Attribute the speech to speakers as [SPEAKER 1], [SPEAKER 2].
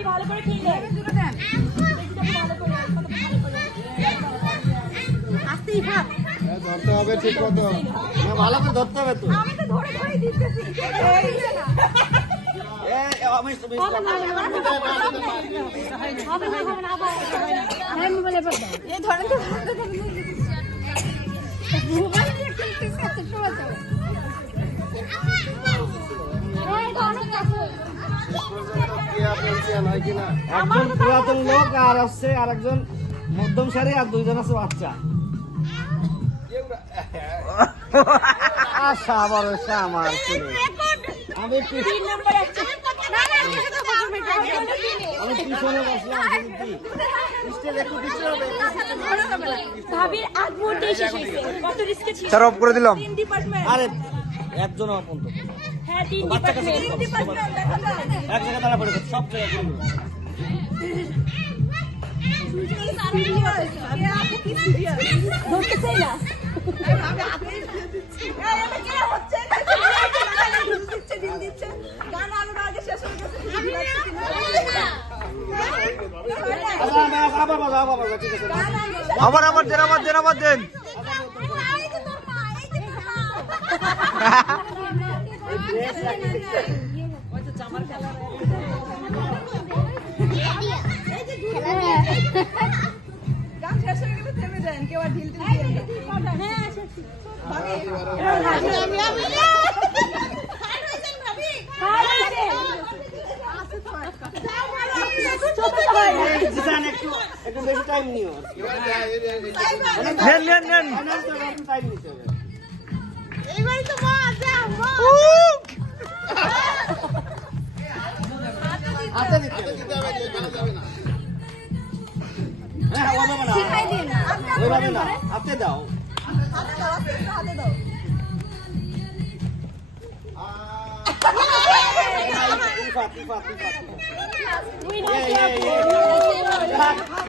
[SPEAKER 1] করে খেয়ে নেন। আস্তেই ভাব
[SPEAKER 2] ধরতে হবে ঠিক মতো ভালো করে ধরতে হবে তো
[SPEAKER 1] আমি তো ধরে দিতেছি
[SPEAKER 2] একজন পুরাতন লোক আর আছে আর একজন মধ্যম সারি আর দুইজন আছে বাচ্চা। আশা হচ্ছে আমার ছেলে। আমি পিছনে বসলাম
[SPEAKER 3] করে দিলাম।
[SPEAKER 2] আরে একজন বাচ্চা কাছে এক জায়গায় দাঁড়া সব জায়গায় আবার আবার
[SPEAKER 3] দেন আবার দেন আবার দেন।
[SPEAKER 2] একটু বেশি টাইম নিও
[SPEAKER 3] নেন
[SPEAKER 2] হাতে দিতে হবে হ্যাঁ ওইভাবে না ওইভাবে না হাতে দাও তিফা তিফা
[SPEAKER 1] তুই
[SPEAKER 2] এই,
[SPEAKER 1] না
[SPEAKER 2] এই, এই, এই।